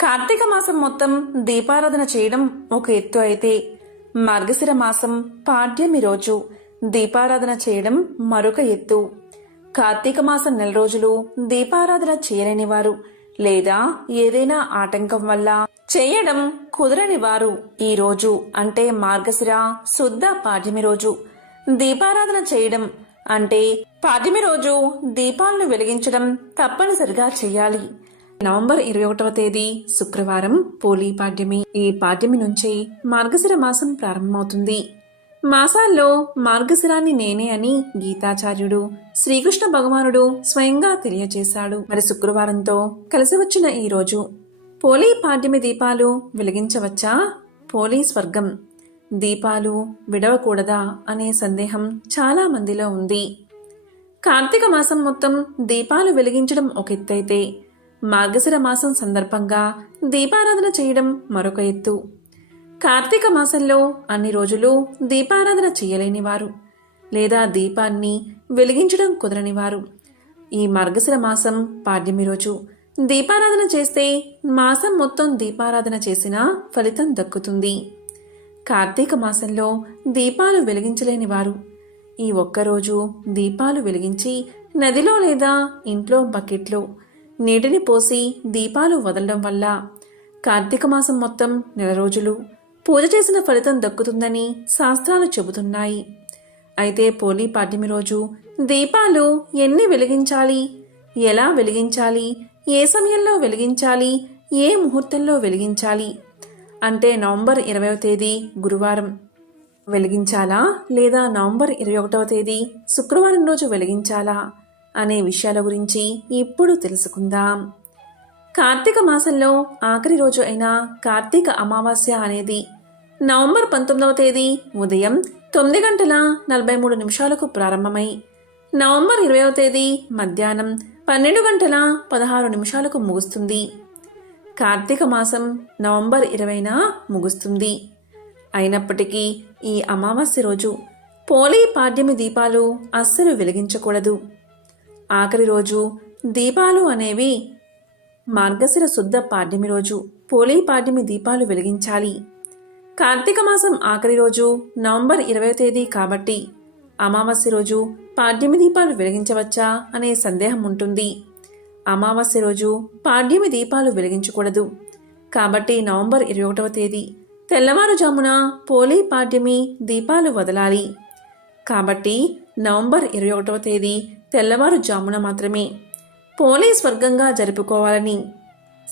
కార్తీక మాసం మొత్తం దీపారాధన చేయడం ఒక ఎత్తు అయితే మార్గశిర మాసం పాడ్యమి రోజు దీపారాధన చేయడం మరొక ఎత్తు. కార్తీక మాసం నెల రోజులు దీపారాధన చేయలేని వారు లేదా ఏదైనా ఆటంకం వల్ల చేయడం కుదరని వారు ఈ రోజు అంటే మార్గశిర శుద్ధ పాడ్యమి రోజు. దీపారాధన చేయడం అంటే పాడ్యమి రోజు దీపాలను వెలిగించడం తప్పనిసరిగా చేయాలి. నవంబర్ ఇరవై ఒకటవ తేదీ శుక్రవారం పోలీ పాడ్యమి. ఈ పాడ్యమి నుంచే మార్గశిర మాసం ప్రారంభమవుతుంది. మాసాల్లో మార్గశిరాన్ని నేనే అని గీతాచార్యుడు శ్రీకృష్ణ భగవానుడు స్వయంగా తెలియజేశాడు. మరి శుక్రవారంతో కలిసి వచ్చిన ఈ రోజు పోలీ పాడ్యమి దీపాలు వెలిగించవచ్చా? పోలీ స్వర్గం. దీపాలు విడవకూడదా అనే సందేహం చాలా మందిలో ఉంది. కార్తీక మాసం మొత్తం దీపాలు వెలిగించడం ఒక ఎత్తైతే మార్గశిర మాసం సందర్భంగా దీపారాధన చేయడం మరొక ఎత్తు. కార్తీక మాసంలో అన్ని రోజులు దీపారాధన చేయలేని వారు లేదా దీపాన్ని వెలిగించడం కుదరని వారు. ఈ మార్గశిర మాసం పాడ్యమి రోజు దీపారాధన చేస్తే మాసం మొత్తం దీపారాధన చేసినా ఫలితం దక్కుతుంది. కార్తీక మాసంలో దీపాలు వెలిగించలేని వారు. ఈ ఒక్కరోజు దీపాలు వెలిగించి నదిలో లేదా ఇంట్లో బకెట్లో నీటిని పోసి దీపాలు వదలడం వల్ల కార్తీక మాసం మొత్తం నెల రోజులు పూజ చేసిన ఫలితం దక్కుతుందని శాస్త్రాలు చెబుతున్నాయి. అయితే పోలీ పాడ్యమి రోజు దీపాలు ఎన్ని వెలిగించాలి? ఎలా వెలిగించాలి? ఏ సమయంలో వెలిగించాలి? ఏ ముహూర్తంలో వెలిగించాలి? అంటే నవంబర్ ఇరవైవ తేదీ గురువారం. వెలిగించాలా లేదా నవంబర్ ఇరవై ఒకటవ తేదీ శుక్రవారం రోజు వెలిగించాలా? అనే విషయాల గురించి ఇప్పుడు తెలుసుకుందాం. కార్తీక మాసంలో ఆఖరి రోజు అయిన కార్తీక అమావాస్య అనేది నవంబర్ పంతొమ్మిదవ తేదీ ఉదయం తొమ్మిది గంటల నలభై మూడు నిమిషాలకు ప్రారంభమై నవంబర్ ఇరవైవ తేదీ మధ్యాహ్నం పన్నెండు గంటల పదహారు నిమిషాలకు ముగుస్తుంది. కార్తీక మాసం నవంబర్ ఇరవైన ముగుస్తుంది. అయినప్పటికీ ఈ అమావాస్య రోజు పోలీ పాడ్యమి దీపాలు అస్సలు వెలిగించకూడదు. ఆఖరి రోజు దీపాలు అనేవి మార్గశిర శుద్ధ పాడ్యమి రోజు. పోలీ పాడ్యమి దీపాలు వెలిగించాలి. కార్తీక మాసం ఆఖరి రోజు నవంబర్ ఇరవై తేదీ కాబట్టి అమావాస్య రోజు పాడ్యమి దీపాలు వెలిగించవచ్చా అనే సందేహం ఉంటుంది. అమావాస్య రోజు పాడ్యమి దీపాలు వెలిగించకూడదు. కాబట్టి నవంబర్ ఇరవై ఒకటవ తేదీ తెల్లవారుజామున పోలీ పాడ్యమి దీపాలు వదలాలి. కాబట్టి నవంబర్ ఇరవై ఒకటవ తేదీ తెల్లవారుజామున మాత్రమే పోలీ స్వర్గంగా జరుపుకోవాలని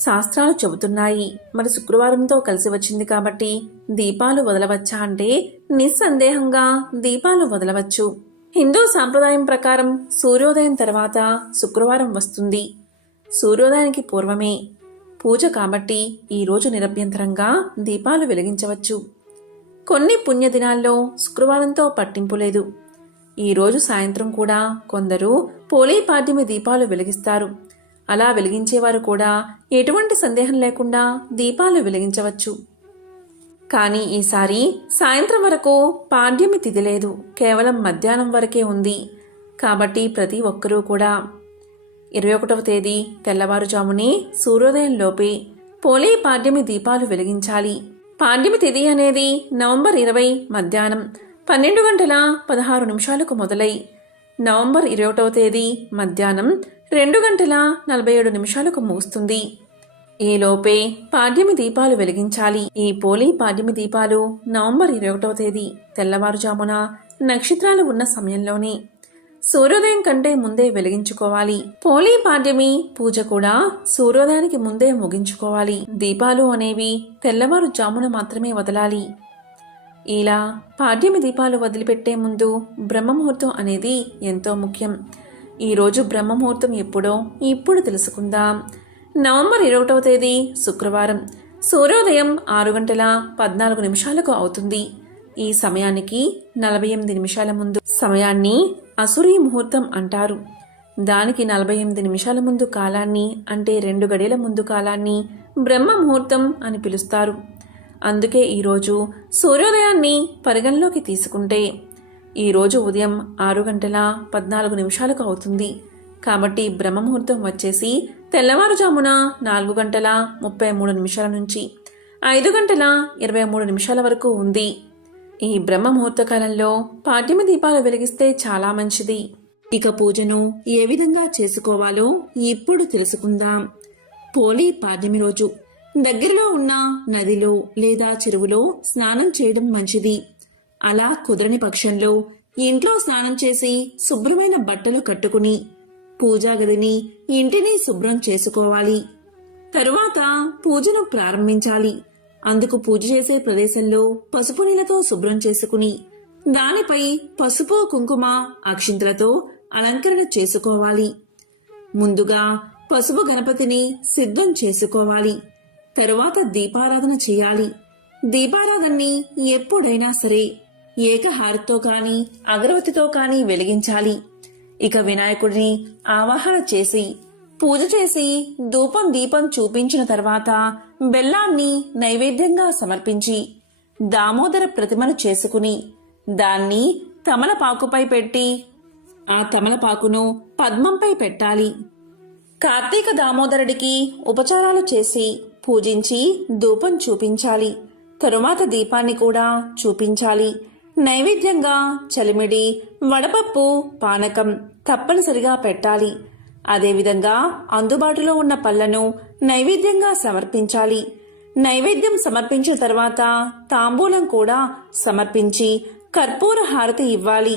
శాస్త్రాలు చెబుతున్నాయి. మరి శుక్రవారంతో కలిసి వచ్చింది కాబట్టి దీపాలు వదలవచ్చా అంటే నిస్సందేహంగా దీపాలు వదలవచ్చు. హిందూ సాంప్రదాయం ప్రకారం సూర్యోదయం తర్వాత శుక్రవారం వస్తుంది. సూర్యోదయానికి పూర్వమే పూజ కాబట్టి ఈరోజు నిరభ్యంతరంగా దీపాలు వెలిగించవచ్చు. కొన్ని పుణ్యదినాల్లో శుక్రవారంతో పట్టింపు లేదు. ఈరోజు సాయంత్రం కూడా కొందరు పోలీ పాడ్యమి దీపాలు వెలిగిస్తారు. అలా వెలిగించేవారు కూడా ఎటువంటి సందేహం లేకుండా దీపాలు వెలిగించవచ్చు. కానీ ఈసారి సాయంత్రం వరకు పాడ్యమి తిథి లేదు. కేవలం మధ్యాహ్నం వరకే ఉంది. కాబట్టి ప్రతి ఒక్కరూ కూడా ఇరవై ఒకటవ తేదీ తెల్లవారుజామునే సూర్యోదయంలోపే పోలే పాడ్యమి దీపాలు వెలిగించాలి. పాడ్యమి తిథి అనేది నవంబర్ ఇరవై మధ్యాహ్నం. పన్నెండు గంటల పదహారు నిమిషాలకు మొదలై నవంబర్ ఇరవై ఒకటవ తేదీ మధ్యాహ్నం రెండు గంటల నలభై ఏడు నిమిషాలకు ముగుస్తుంది. ఈలోపే పాడ్యమి దీపాలు వెలిగించాలి. ఈ పోలీ పాడ్యమి దీపాలు నవంబర్ ఇరవై ఒకటవ తేదీ తెల్లవారుజామున నక్షత్రాలు ఉన్న సమయంలోనే సూర్యోదయం కంటే ముందే వెలిగించుకోవాలి. పోలీ పాడ్యమి పూజ కూడా సూర్యోదయానికి ముందే ముగించుకోవాలి. దీపాలు అనేవి తెల్లవారుజామున మాత్రమే వదలాలి. ఇలా పాడ్యమి దీపాలు వదిలిపెట్టే ముందు బ్రహ్మముహూర్తం అనేది ఎంతో ముఖ్యం. ఈరోజు బ్రహ్మముహూర్తం ఎప్పుడో ఇప్పుడు తెలుసుకుందాం. నవంబర్ ఇరవటవ తేదీ శుక్రవారం. సూర్యోదయం ఆరు గంటల పద్నాలుగు నిమిషాలకు అవుతుంది. ఈ సమయానికి నలభై ఎనిమిది నిమిషాల ముందు సమయాన్ని అసురీ ముహూర్తం అంటారు. దానికి నలభై ఎనిమిది నిమిషాల ముందు కాలాన్ని అంటే రెండు గడియల ముందు కాలాన్ని బ్రహ్మ ముహూర్తం అని పిలుస్తారు. అందుకే ఈరోజు సూర్యోదయాన్ని పరిగణలోకి తీసుకుంటే ఈరోజు ఉదయం ఆరు గంటల పద్నాలుగు నిమిషాలకు అవుతుంది. కాబట్టి బ్రహ్మముహూర్తం వచ్చేసి తెల్లవారుజామున నాలుగు గంటల ముప్పై మూడు నిమిషాల నుంచి ఐదు గంటల ఇరవై మూడు నిమిషాల వరకు ఉంది. ఈ బ్రహ్మ ముహూర్త కాలంలో పాఠ్యమ దీపాలు వెలిగిస్తే చాలా మంచిది. ఇక పూజను ఏ విధంగా చేసుకోవాలో ఇప్పుడు తెలుసుకుందాం. పోలీ పాడ్యమి రోజు దగ్గరలో ఉన్న నదిలో లేదా చెరువులో స్నానం చేయడం మంచిది. అలా కుదరని పక్షంలో ఇంట్లో స్నానం చేసి శుభ్రమైన బట్టలు కట్టుకుని పూజా గదిని ఇంటిని శుభ్రం చేసుకోవాలి. తరువాత పూజను ప్రారంభించాలి. అందుకు పూజ చేసే ప్రదేశంలో పసుపు నీళ్ళతో శుభ్రం చేసుకుని దానిపై పసుపు కుంకుమ అక్షింతలతో అలంకరణ చేసుకోవాలి. ముందుగా పసుపు గణపతిని సిద్ధం చేసుకోవాలి. తరువాత దీపారాధన చేయాలి. దీపారాధనని ఎప్పుడైనా సరే ఏకహారతో కాని అగరవతితో కాని వెలిగించాలి. ఇక వినాయకుడిని ఆవాహన చేసి పూజ చేసి ధూపం దీపం చూపించిన తర్వాత బెల్లాన్ని నైవేద్యంగా సమర్పించి దామోదర ప్రతిమను చేసుకుని దాన్ని తమలపాకుపై పెట్టి ఆ తమలపాకును పద్మంపై పెట్టాలి. కార్తీక దామోదరుడికి ఉపచారాలు చేసి పూజించి ధూపం చూపించాలి. తరువాత దీపాన్ని కూడా చూపించాలి. నైవేద్యంగా చలిమిడి వడపప్పు పానకం తప్పనిసరిగా పెట్టాలి. అదేవిధంగా అందుబాటులో ఉన్న పళ్ళను నైవేద్యంగా సమర్పించాలి. నైవేద్యం సమర్పించిన తర్వాత తాంబూలం కూడా సమర్పించి కర్పూర హారతి ఇవ్వాలి.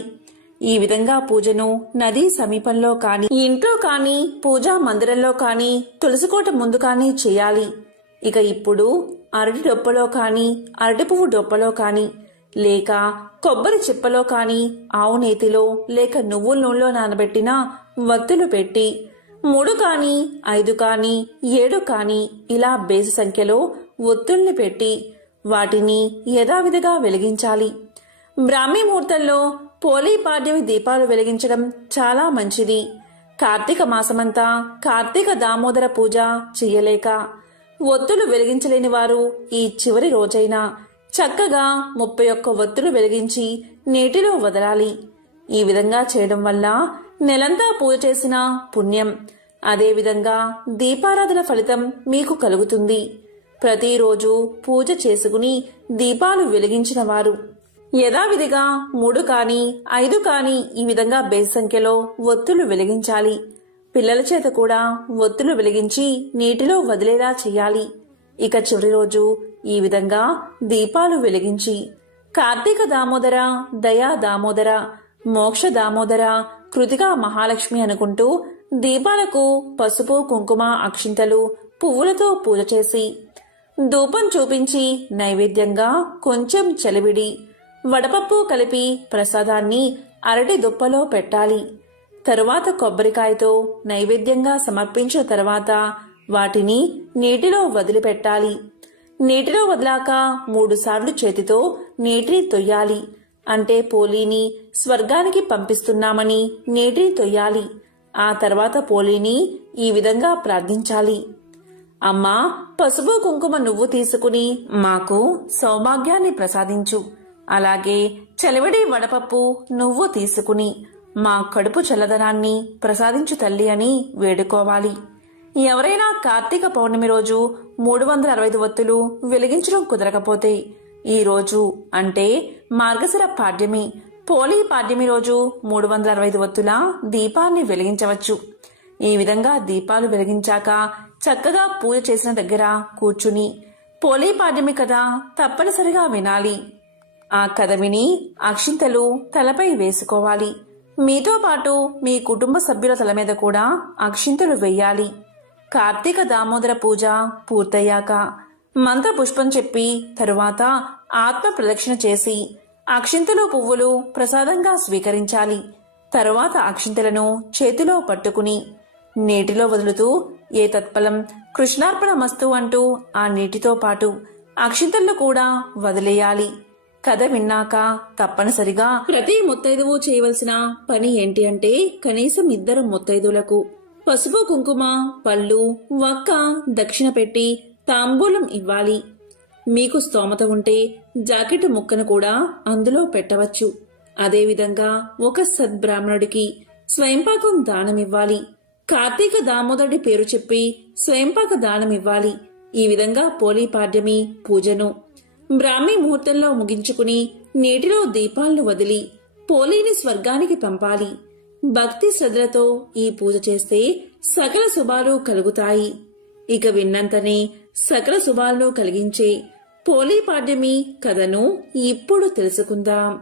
ఈ విధంగా పూజను నదీ సమీపంలో కాని ఇంట్లో కాని పూజా మందిరంలో కాని తులసికోట ముందు కాని చేయాలి. ఇక ఇప్పుడు అరటి డొప్పలో కానీ అరటి పువ్వు డొప్పలో కానీ లేక కొబ్బరి చిప్పలో కానీ ఆవు నేతిలో లేక నువ్వుల నూనెలో నానబెట్టిన వత్తులు పెట్టి మూడు కానీ ఐదు కానీ ఏడు కానీ ఇలా బేసి సంఖ్యలో ఒత్తుల్ని పెట్టి వాటిని యథావిధిగా వెలిగించాలి. బ్రాహ్మీ ముహూర్తంలో పోలీ పాడ్యమి దీపాలు వెలిగించడం చాలా మంచిది. కార్తీక మాసమంతా కార్తీక దామోదర పూజ చెయ్యలేక ఒత్తులు వెలిగించలేని వారు ఈ చివరి రోజైనా. చక్కగా ముప్పై ఒక్క ఒత్తులు వెలిగించి నీటిలో వదలాలి. ఈ విధంగా చేయడం వల్ల నెలంతా పూజ చేసిన పుణ్యం. అదేవిధంగా దీపారాధన ఫలితం మీకు కలుగుతుంది. ప్రతిరోజు పూజ చేసుకుని దీపాలు వెలిగించిన వారు. యథావిధిగా మూడు కాని ఐదు కాని ఈ విధంగా బేస్ సంఖ్యలో ఒత్తులు వెలిగించాలి. పిల్లల చేత కూడా ఒత్తులు వెలిగించి నీటిలో వదిలేలా చేయాలి. ఇక చివరి రోజు ఈ విధంగా దీపాలు వెలిగించి కార్తీక దామోదర దయా దామోదర మోక్ష దామోదర కృతికా మహాలక్ష్మి అనుకుంటూ దీపాలకు పసుపు కుంకుమ అక్షింతలు పువ్వులతో పూజ చేసి ధూపం చూపించి నైవేద్యంగా కొంచెం చలివిడి వడపప్పు కలిపి ప్రసాదాన్ని అరటి దుప్పలో పెట్టాలి. తరువాత కొబ్బరికాయతో నైవేద్యంగా సమర్పించిన తర్వాత వాటిని నీటిలో వదిలిపెట్టాలి. నీటిలో వదిలాక మూడుసార్లు చేతితో నీటిని తొయ్యాలి. అంటే పోలీని స్వర్గానికి పంపిస్తున్నామని నీటిని తొయ్యాలి. ఆ తర్వాత పోలీని ఈ విధంగా ప్రార్థించాలి. అమ్మా పసుపు కుంకుమ నువ్వు తీసుకుని మాకు సౌభాగ్యాన్ని ప్రసాదించు. అలాగే చలివిడి వడపప్పు నువ్వు తీసుకుని మా కడుపు చల్లదనాన్ని ప్రసాదించు తల్లి అని వేడుకోవాలి. ఎవరైనా కార్తీక పౌర్ణమి రోజు మూడు వందల అరవై ఐదు ఒత్తులు వెలిగించడం కుదరకపోతే ఈ రోజు అంటే మార్గశిర పాడ్యమి. పోలీ పాడ్యమి రోజు మూడు వందల అరవై ఐదు ఒత్తుల దీపాన్ని వెలిగించవచ్చు. ఈ విధంగా దీపాలు వెలిగించాక చక్కగా పూజ చేసిన దగ్గర కూర్చుని పోలీ పాడ్యమి కథ తప్పనిసరిగా వినాలి. ఆ కథ విని అక్షింతలు తలపై వేసుకోవాలి. మీతో పాటు మీ కుటుంబ సభ్యుల తల మీద కూడా అక్షింతలు వెయ్యాలి కార్తీక దామోదర పూజ పూర్తయ్యాక మంత్ర పుష్పం చెప్పి తరువాత ఆత్మ ప్రదక్షిణ చేసి అక్షింతలు పువ్వులు ప్రసాదంగా స్వీకరించాలి. తరువాత అక్షింతలను చేతిలో పట్టుకుని నీటిలో వదులుతూ ఏ తత్ఫలం కృష్ణార్పణ మస్తు అంటూ ఆ నీటితో పాటు అక్షింతలను కూడా వదిలేయాలి. కథ విన్నాక తప్పనిసరిగా ప్రతి ముత్తైదువు చేయవలసిన పని ఏంటి అంటే కనీసం ఇద్దరు ముత్తైదులకు పసుపు కుంకుమ పళ్ళు వక్క దక్షిణ పెట్టి తాంబూలం ఇవ్వాలి. మీకు స్తోమత ఉంటే జాకెట్ ముక్కను కూడా అందులో పెట్టవచ్చు. అదేవిధంగా ఒక సద్బ్రాహ్మణుడికి స్వయంపాకం దానమివ్వాలి కార్తీక దామోదరుడి పేరు చెప్పి స్వయంపాక దానం ఇవ్వాలి. ఈ విధంగా పోలీ పాడ్యమి పూజను బ్రాహ్మీ ముహూర్తంలో ముగించుకుని నీటిలో దీపాలను వదిలి పోలీని స్వర్గానికి పంపాలి. భక్తి శ్రద్ధలతో ఈ పూజ చేస్తే సకల శుభాలు కలుగుతాయి. ఇక విన్నంతనే సకల శుభాలను కలిగించే పోలీ పాడ్యమి కథను ఇప్పుడు తెలుసుకుందాం.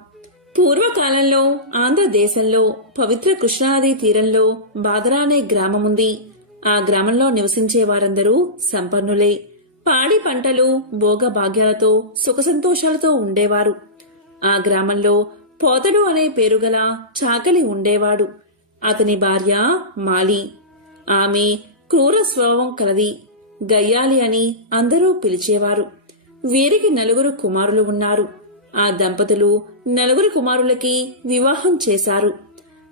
పూర్వకాలంలో ఆంధ్రదేశంలో పవిత్ర కృష్ణానది తీరంలో బాదరా అనే గ్రామముంది. ఆ గ్రామంలో నివసించే వారందరూ సంపన్నులే. పాడి పంటలు భోగ భాగ్యాలతో ఉండేవారు. ఆ గ్రామంలో పోతడు అనే పేరుగల చాకలి ఉండేవాడు. అతని భార్య మాలి. ఆమె క్రూర స్వభావం కలది. గయ్యాలి అని అందరూ పిలిచేవారు. వీరికి నలుగురు కుమారులు ఉన్నారు. ఆ దంపతులు నలుగురు కుమారులకి వివాహం చేశారు.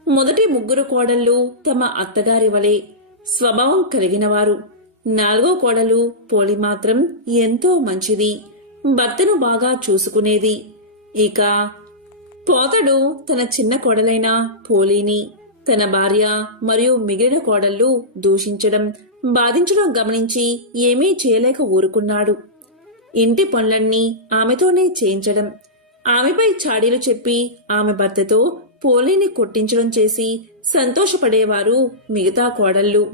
మొదటి ముగ్గురు కోడళ్ళు తమ అత్తగారి వలె స్వభావం కలిగినవారు. నాలుగో కోడలు పోలి మాత్రం ఎంతో మంచిది. భర్తను బాగా చూసుకునేది. ఇక పోతడు తన చిన్న కోడలైన పోలీని తన భార్య మరియు మిగిలిన కోడళ్ళు దూషించడం బాధించడం గమనించి ఏమీ చేయలేక ఊరుకున్నాడు. ఇంటి పనులన్నీ ఆమెతోనే చేయించడం. ఆమెపై చాడీలు చెప్పి ఆమె భర్తతో పోలీని కొట్టించడం చేసి సంతోషపడేవారు మిగతా కోడళ్ళు.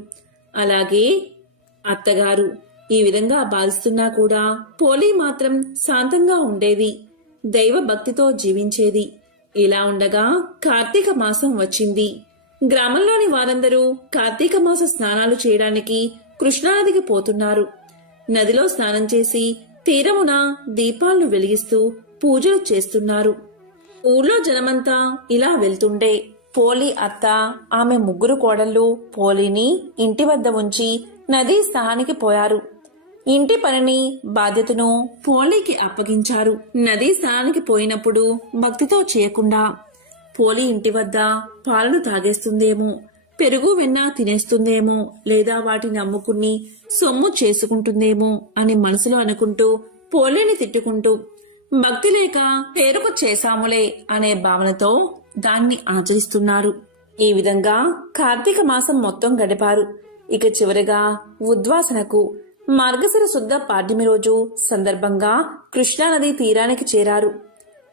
అలాగే అత్తగారు ఈ విధంగా బాధిస్తున్నా కూడా పోలీ మాత్రం శాంతంగా ఉండేది. దైవ భక్తితో జీవించేది. ఇలా ఉండగా కార్తీక మాసం వచ్చింది. గ్రామంలోని వారందరూ కార్తీక మాస స్నానాలు చేయడానికి కృష్ణానదికి పోతున్నారు. నదిలో స్నానం చేసి తీరమున దీపాలను వెలిగిస్తూ పూజలు చేస్తున్నారు. ఊర్లో జనమంతా ఇలా వెళ్తుండే. పోలి అత్త ఆమె ముగ్గురు కోడళ్ళు పోలిని ఇంటి వద్ద ఉంచి నదీ స్నానానికి పోయారు. ఇంటి పనిని బాధ్యతను పోలీకి అప్పగించారు. నదీ స్నానానికి పోయినప్పుడు భక్తితో చేయకుండా పోలి ఇంటి వద్ద పాలను తాగేస్తుందేమో పెరుగు వెన్న తినేస్తుందేమో లేదా వాటిని అమ్ముకుని సొమ్ము చేసుకుంటుందేమో అని మనసులో అనుకుంటూ పోలేని తిట్టుకుంటూ భక్తి లేక పేరుకు చేశాములే అనే భావనతో దాన్ని ఆచరిస్తున్నారు. ఈ విధంగా కార్తీక మాసం మొత్తం గడిపారు. ఇక చివరిగా ఉద్వాసనకు మార్గశిర శుద్ధ పాడ్యమి రోజు సందర్భంగా కృష్ణానది తీరానికి చేరారు.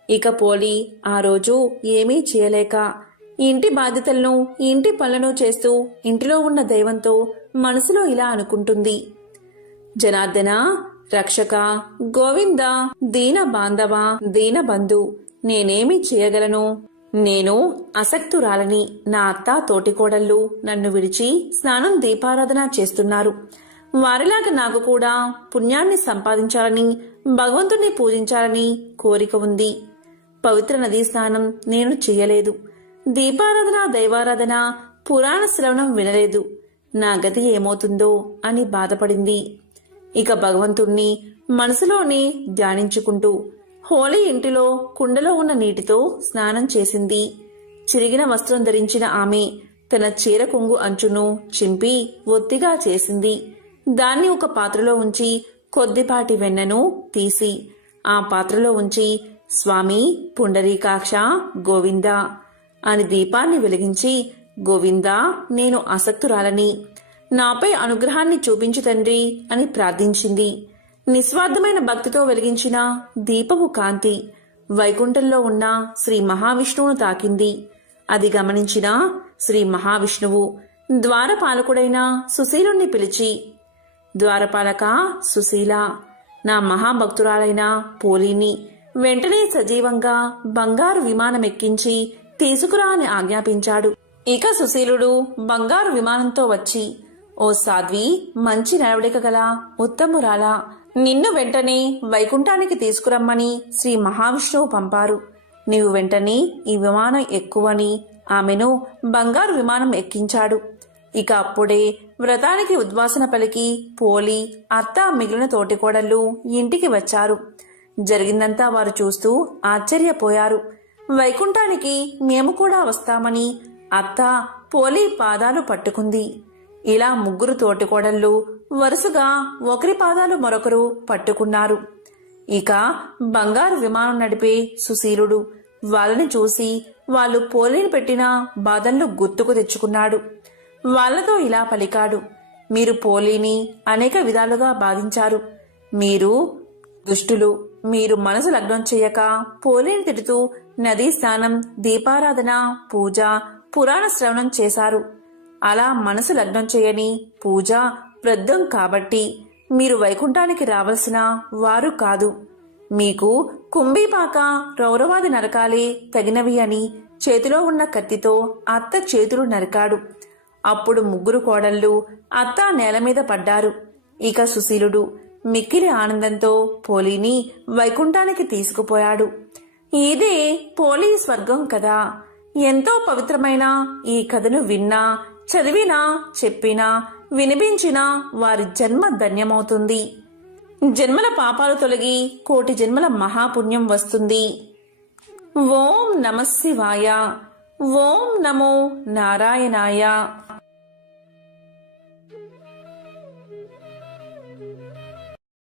ఇక పోలి ఆ రోజు ఏమీ చేయలేక ఇంటి బాధ్యతలను ఇంటి పనులను చేస్తూ ఇంటిలో ఉన్న దైవంతో మనసులో ఇలా అనుకుంటుంది. జనార్దన రక్షక గోవింద దీన బాంధవ దీన బంధు నేనేమి చేయగలను? నేను అసక్తురాలని నా అత్త తోటికోడళ్ళు నన్ను విడిచి స్నానం దీపారాధన చేస్తున్నారు. వారిలాగా నాకు కూడా పుణ్యాన్ని సంపాదించాలని భగవంతుణ్ణి పూజించాలని కోరిక ఉంది. పవిత్ర నదీ స్నానం నేను చేయలేదు. దీపారాధన దైవారాధన పురాణ శ్రవణం వినలేదు. నా గతి ఏమవుతుందో అని బాధపడింది. ఇక భగవంతుణ్ణి మనసులోనే ధ్యానించుకుంటూ హోలీ ఇంటిలో కుండలో ఉన్న నీటితో స్నానం చేసింది. చిరిగిన వస్త్రం ధరించిన ఆమె తన చీర కొంగు అంచును చింపి ఒత్తిగా చేసింది. దాన్ని ఒక పాత్రలో ఉంచి కొద్దిపాటి వెన్నను తీసి ఆ పాత్రలో ఉంచి స్వామి పుండరీకాక్ష గోవింద అని దీపాన్ని వెలిగించి గోవిందా నేను ఆసక్తురాలని. నాపై అనుగ్రహాన్ని చూపించు తండ్రి అని ప్రార్థించింది. నిస్వార్థమైన భక్తితో వెలిగించిన దీపపు కాంతి వైకుంఠంలో ఉన్న శ్రీ మహావిష్ణువును తాకింది. అది గమనించిన శ్రీ మహావిష్ణువు ద్వారపాలకుడైన సుశీలుణ్ణి పిలిచి ద్వారపాలక సుశీల నా మహాభక్తురాలైన పోలీని వెంటనే సజీవంగా బంగారు విమానం ఎక్కించి తీసుకురా అని ఆజ్ఞాపించాడు. ఇక సుశీలుడు బంగారు విమానంతో వచ్చి ఓ సాధ్వి మంచి నడవడిక గల ఉత్తమురాలా నిన్ను వెంటనే వైకుంఠానికి తీసుకురమ్మని శ్రీ మహావిష్ణువు పంపారు. నీవు వెంటనే ఈ విమానం ఎక్కువని ఆమెను బంగారు విమానం ఎక్కించాడు. ఇక అప్పుడే వ్రతానికి ఉద్వాసన పలికి పోలి అత్త మిగిలిన తోటికోడళ్ళు ఇంటికి వచ్చారు. జరిగిందంతా వారు చూస్తూ ఆశ్చర్యపోయారు. వైకుంఠానికి మేము కూడా వస్తామని అత్త పోలి పాదాలు పట్టుకుంది. ఇలా ముగ్గురు తోటికోడళ్ళు వరుసగా ఒకరి పాదాలు మరొకరు పట్టుకున్నారు. ఇక బంగారు విమానం నడిపే సుశీలుడు వాళ్ళని చూసి వాళ్ళు పోలిని పెట్టిన బాధలను గుర్తుకు తెచ్చుకున్నాడు. వాళ్ళతో ఇలా పలికాడు. మీరు పోలీని అనేక విధాలుగా బాధించారు. మీరు దుష్టులు. మీరు మనసు లగ్నం చేయక పోలీని తిడుతూ నదీ స్నానం దీపారాధన పూజ పురాణ శ్రవణం చేశారు. అలా మనసు లగ్నం చేయని పూజ వృద్ధం కాబట్టి మీరు వైకుంఠానికి రావలసిన వారు కాదు. మీకు కుంభీపాక రౌరవాది నరకాలే తగినవి అని చేతిలో ఉన్న కత్తితో అత్త చేతులు నరికాడు. అప్పుడు ముగ్గురు కోడళ్ళు అత్త నేల మీద పడ్డారు. ఇక సుశీలుడు మిక్కిలి ఆనందంతో పోలీని వైకుంఠానికి తీసుకుపోయాడు. ఇదే పోలీ స్వర్గం కదా. ఎంతో పవిత్రమైన ఈ కథను విన్నా చదివినా చెప్పినా వినిపించినా వారి జన్మ ధన్యమవుతుంది. జన్మల పాపాలు తొలగి కోటి జన్మల మహాపుణ్యం వస్తుంది. ఓం నమ శివాయ. ఓం నమో నారాయణాయ.